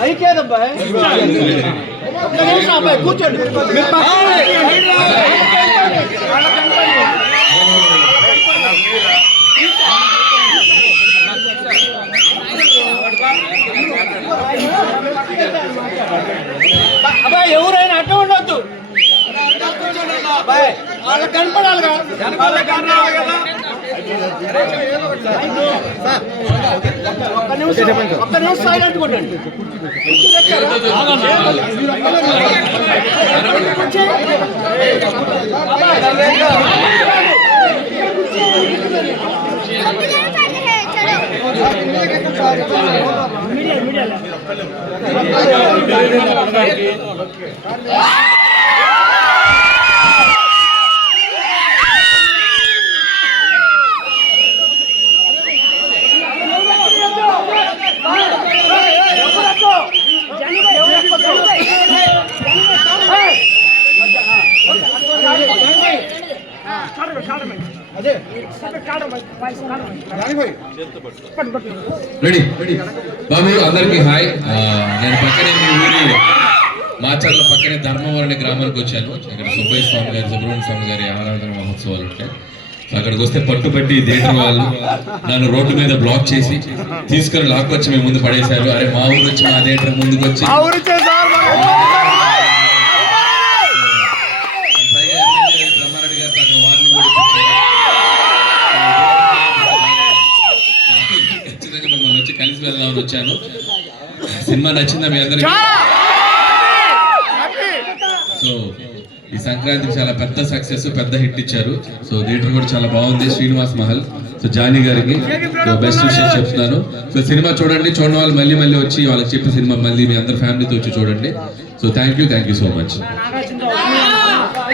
Mic ఏదబ్బాయ్ ఒక్క నిమిషం అబ్బాయి కూర్చోండి. అబ్బాయి ఎవరైనా అడ్డం ఉండొద్దు. అబ్బాయి వాళ్ళకి కనపడాలి కదా. ఒక్క నిమిషం ఒక్క నిమిషం సైలెంట్ కొట్టండి రెడీ బాబు అందరికి హాయ్. నేను పక్కనే మీ ఊరి మాచర్ల పక్కనే ధర్మవరం గ్రామానికి వచ్చాను. ఇక్కడ సుబ్బయ్య స్వామి గారి సుబ్రహ్మణ్య స్వామి గారి ఆరాధన మహోత్సవాలు ఉంటాయి. అక్కడికి వస్తే పట్టుబట్టి థియేటర్ వాళ్ళు నన్ను రోడ్డు మీద బ్లాక్ చేసి తీసుకొని లాక్కొచ్చి మేము ముందు పడేశారు. అరే మా ఊరు వచ్చి మా థియేటర్ ముందుకు వచ్చి కలిసి వెళ్దామని వచ్చాను. సినిమా నచ్చిందా మీ అందరికి? సో ఈ సంక్రాంతికి చాలా పెద్ద సక్సెస్ పెద్ద హిట్ ఇచ్చారు. సో థియేటర్ కూడా చాలా బాగుంది శ్రీనివాస్ మహల్. సో జానీ గారికి సో బెస్ట్ విషయం చెప్తున్నాను. సో సినిమా చూడండి చూడని వాళ్ళు మళ్ళీ మళ్ళీ వచ్చి వాళ్ళకి చెప్పి సినిమా మళ్ళీ మీ అందరి ఫ్యామిలీతో వచ్చి చూడండి. So thank you thank you so much